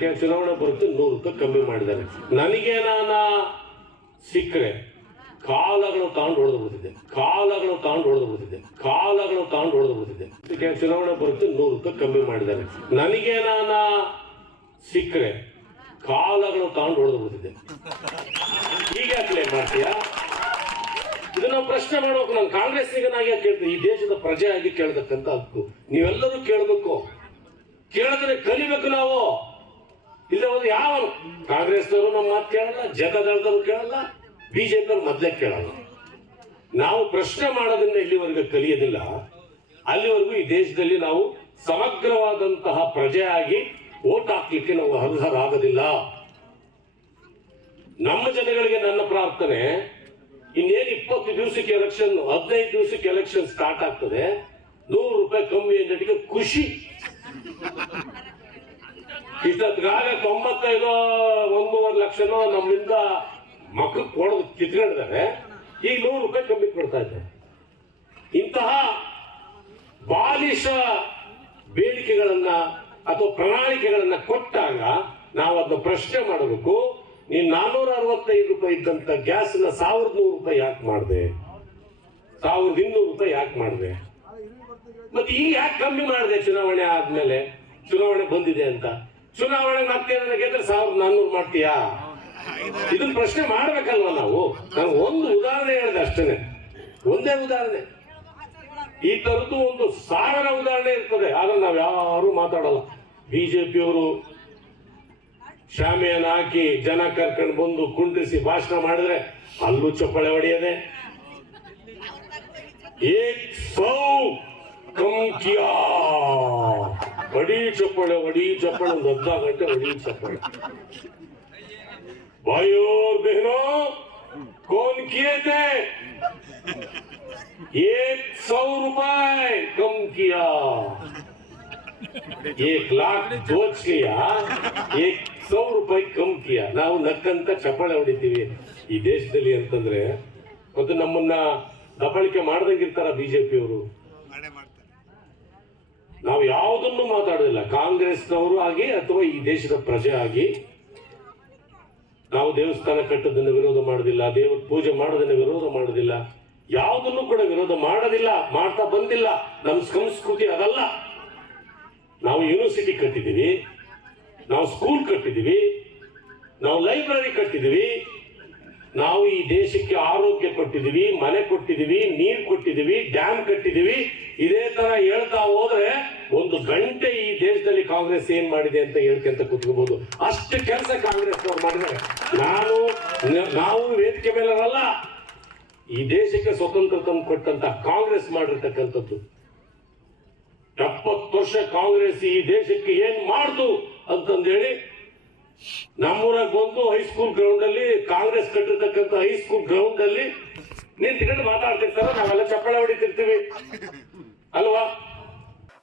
ಅದಕ್ಕೆ ಚುನಾವಣೆ ಬರುತ್ತೆ ನೂರು ರೂಪಾಯಿ ಕಮ್ಮಿ ಮಾಡಿದ್ದಾರೆ. ನನಗೆ ನಾನು ಸಿಕ್ಕರೆ, ಕಾಲಗಳು ತಗೊಂಡು ಹೊಡೆದು ಬಿಡ್ತಿದ್ದೆ. ಕಾಲಗಳು ತಗೊಂಡು ಹೊಡೆದು ಬಿಡ್ತಿದ್ದೆ. ಕಾಲಗಳು ತಗೊಂಡು ಹೊಡೆದು ಬಿಡ್ತಿದ್ದೆ. ಚುನಾವಣೆ ಬರುತ್ತೆ ನೂರು ರೂಪಾಯಿ ಕಮ್ಮಿ ಮಾಡಿದ್ದಾರೆ. ನನಗೆ ನಾನು ಸಿಕ್ಕರೆ, ಕಾಲಗಳು ತಗೊಂಡು ಹೊಡೆದು ಬಿಡ್ತಿದ್ದೆ. ಹೀಗೆ ಮಾಡ್ತೀಯಾ? ಇದನ್ನ ಪ್ರಶ್ನೆ ಮಾಡಬೇಕು. ನಾನು ಕಾಂಗ್ರೆಸ್ನಿಗನಾಗಿ ಕೇಳ್ತೀನಿ ಈ ದೇಶದ ಪ್ರಜೆ ಆಗಿ ಕೇಳತಕ್ಕಂತ ಹಕ್ಕು ನೀವೆಲ್ಲರೂ ಕೇಳಬೇಕು. ಕೇಳಿದ್ರೆ ಕಲಿಬೇಕು ನಾವು. ಇಲ್ಲ ಒಂದು ಯಾವ ಕಾಂಗ್ರೆಸ್ನವರು ನಮ್ಮ ಮಾತು ಕೇಳಲ್ಲ, ಜನದಳದವ್ರು ಕೇಳಲ್ಲ, ಬಿಜೆಪಿಯವ್ರು ಮೊದಲೇ ಕೇಳಲ್ಲ. ನಾವು ಪ್ರಶ್ನೆ ಮಾಡೋದನ್ನ ಇಲ್ಲಿವರೆಗೂ ಕಲಿಯೋದಿಲ್ಲ. ಅಲ್ಲಿವರೆಗೂ ಈ ದೇಶದಲ್ಲಿ ನಾವು ಸಮಗ್ರವಾದಂತಹ ಪ್ರಜೆ ಆಗಿ ಓಟ್ ಹಾಕ್ಲಿಕ್ಕೆ ನಾವು ಅರ್ಹರಾಗೋದಿಲ್ಲ. ನಮ್ಮ ಜನಗಳಿಗೆ ನನ್ನ ಪ್ರಾರ್ಥನೆ, ಇನ್ನೇನು ಇಪ್ಪತ್ತು ದಿವಸಕ್ಕೆ ಎಲೆಕ್ಷನ್ ಹದಿನೈದು ದಿವಸಕ್ಕೆ ಎಲೆಕ್ಷನ್ ಸ್ಟಾರ್ಟ್ ಆಗ್ತದೆ, ನೂರು ರೂಪಾಯಿ ಕಮ್ಮಿ ಅನ್ನೋಟಿಗೆ ಖುಷಿ. ಇಷ್ಟೊತ್ತಿಗಾಗ ತೊಂಬತ್ತೈದು ಒಂದೂವರೆ ಲಕ್ಷನೋ ನಮ್ಮಿಂದ ಮಕ್ಕಳು ಕೊಡೋದು ಕಿತ್ಕೊಂಡಿದ್ದಾರೆ. ಈಗ ನೂರು ರೂಪಾಯಿ ಕಮ್ಮಿ ಕೊಡ್ತಾ ಇದ್ದಾರೆ. ಇಂತಹ ಬಾಲಿಶ ಬೇಡಿಕೆಗಳನ್ನ ಅಥವಾ ಪ್ರಣಾಳಿಕೆಗಳನ್ನ ಕೊಟ್ಟಾಗ ನಾವು ಅದನ್ನ ಪ್ರಶ್ನೆ ಮಾಡಬೇಕು. ನೀನ್ ನಾನೂರ ಅರವತ್ತೈದು ರೂಪಾಯಿ ಇದ್ದಂತ ಗ್ಯಾಸ್ನ ಸಾವಿರದ ನೂರು ರೂಪಾಯಿ ಯಾಕೆ ಮಾಡಿದೆ? ಸಾವಿರದ ಇನ್ನೂರು ರೂಪಾಯಿ ಯಾಕೆ ಮಾಡಿದೆ? ಮತ್ತೆ ಈಗ ಯಾಕೆ ಕಮ್ಮಿ ಮಾಡಿದೆ ಚುನಾವಣೆ ಆದ್ಮೇಲೆ? ಚುನಾವಣೆ ಬಂದಿದೆ ಅಂತ. ಚುನಾವಣೆ ಮತ್ತೆ ಗೆದ್ರೆ ಸಾವಿರದ ನಾನ್ನೂರು ಮಾಡ್ತೀಯಾ? ಇದನ್ನ ಪ್ರಶ್ನೆ ಮಾಡ್ಬೇಕಲ್ವಾ ನಾವು? ನಾನು ಒಂದು ಉದಾಹರಣೆ ಹೇಳಿದೆ ಅಷ್ಟೇನೆ. ಒಂದೇ ಉದಾಹರಣೆ. ಈ ತರದ್ದು ಒಂದು ಸಾವಿರ ಉದಾಹರಣೆ ಇರ್ತದೆ. ಆದ್ರೆ ನಾವ್ ಯಾರು ಮಾತಾಡಲ್ಲ. ಬಿಜೆಪಿಯವರು ಶಾಮಿಯನ್ನು ಹಾಕಿ ಜನ ಕರ್ಕೊಂಡು ಬಂದು ಕುಂಡ್ರಿಸಿ ಭಾಷಣ ಮಾಡಿದ್ರೆ ಅಲ್ಲೂ ಚಪ್ಪಳೆ ಹೊಡೆಯದೆ. ಏಕ್ ಸೌ ಕಂಕಿಯಾ ಚಪ್ಪಳೆ ಹೊಡಿ ಚಪ್ಪಳೆ ಒಂದು ಅರ್ಧ ಗಂಟೆ ಹೊಡಿ ಚಪ್ಪಳೆ ಭಾಯೋ ಬಹನೋ ಕೌನ್ ಕಿಯೇ थे एक सौ रुपए कम किया एक लाख दोच लिया एक सौ ರೂಪಾಯಿ ಕಮ್ ಕಿಯಾ ನಾವು ನಕ್ಕಂತ ಚಪ್ಪಾಳೆ ಹೊಡಿತೀವಿ ಈ ದೇಶದಲ್ಲಿ ಅಂತಂದ್ರೆ ಮತ್ತು ನಮ್ಮನ್ನ ದಬ್ಬಾಳಿಕೆ ಮಾಡ್ದಂಗಿರ್ತಾರ ಬಿಜೆಪಿಯವರು ನಾವು ಯಾವುದನ್ನು ಮಾತಾಡೋದಿಲ್ಲ ಕಾಂಗ್ರೆಸ್ನವರು ಆಗಿ ಅಥವಾ ಈ ದೇಶದ ಪ್ರಜೆ ಆಗಿ ನಾವು ದೇವಸ್ಥಾನ ಕಟ್ಟೋದನ್ನು ವಿರೋಧ ಮಾಡೋದಿಲ್ಲ ದೇವ್ರ ಪೂಜೆ ಮಾಡೋದನ್ನು ವಿರೋಧ ಮಾಡೋದಿಲ್ಲ ಯಾವುದನ್ನು ಕೂಡ ವಿರೋಧ ಮಾಡೋದಿಲ್ಲ, ಮಾಡ್ತಾ ಬಂದಿಲ್ಲ. ನಮ್ಮ ಸಂಸ್ಕೃತಿ ಅದಲ್ಲ. ನಾವು ಯೂನಿವರ್ಸಿಟಿ ಕಟ್ಟಿದೀವಿ ನಾವು ಸ್ಕೂಲ್ ಕಟ್ಟಿದೀವಿ ನಾವು ಲೈಬ್ರರಿ ಕಟ್ಟಿದೀವಿ ನಾವು ಈ ದೇಶಕ್ಕೆ ಆರೋಗ್ಯ ಕೊಟ್ಟಿದೀವಿ ಮನೆ ಕೊಟ್ಟಿದೀವಿ ನೀರು ಕೊಟ್ಟಿದೀವಿ ಡ್ಯಾಮ್ ಕಟ್ಟಿದೀವಿ ಇದೇ ತರ ಹೇಳ್ತಾ ಹೋದ್ರೆ ಒಂದು ಗಂಟೆ ಈ ದೇಶದಲ್ಲಿ ಕಾಂಗ್ರೆಸ್ ಏನ್ ಮಾಡಿದೆ ಅಂತ ಹೇಳ್ಕೊಂತ ಕೂತ್ಕೋಬಹುದು ಅಷ್ಟು ಕೆಲಸ ಕಾಂಗ್ರೆಸ್ ಅವ್ರು ಮಾಡಿದ್ರೆ ನಾನು ನಾವು ವೇದಿಕೆ ಮೇಲೆ ಅಲ್ಲ ಈ ದೇಶಕ್ಕೆ ಸ್ವತಂತ್ರ ತಂದು ಕೊಟ್ಟಂತ ಕಾಂಗ್ರೆಸ್ ಮಾಡಿರ್ತಕ್ಕಂಥದ್ದು. ಎಪ್ಪತ್ತು ವರ್ಷ ಕಾಂಗ್ರೆಸ್ ಈ ದೇಶಕ್ಕೆ ಏನ್ ಮಾಡ್ತು ಅಂತಂದೇಳಿ ನಮ್ಮೂರಾಗ ಬಂದು ಹೈಸ್ಕೂಲ್ ಗ್ರೌಂಡ್ ಅಲ್ಲಿ ಕಾಂಗ್ರೆಸ್ ಕಟ್ಟಿರ್ತಕ್ಕಂಥ ಹೈಸ್ಕೂಲ್ ಗ್ರೌಂಡ್ ಅಲ್ಲಿ ನಿಂತ್ಕೊಂಡು ಮಾತಾಡ್ತಿರ್ತಾರ. ನಾವೆಲ್ಲ ಚಪ್ಪಳ ಹೊಡಿತಿರ್ತೀವಿ. ಅಲ್ವಾ?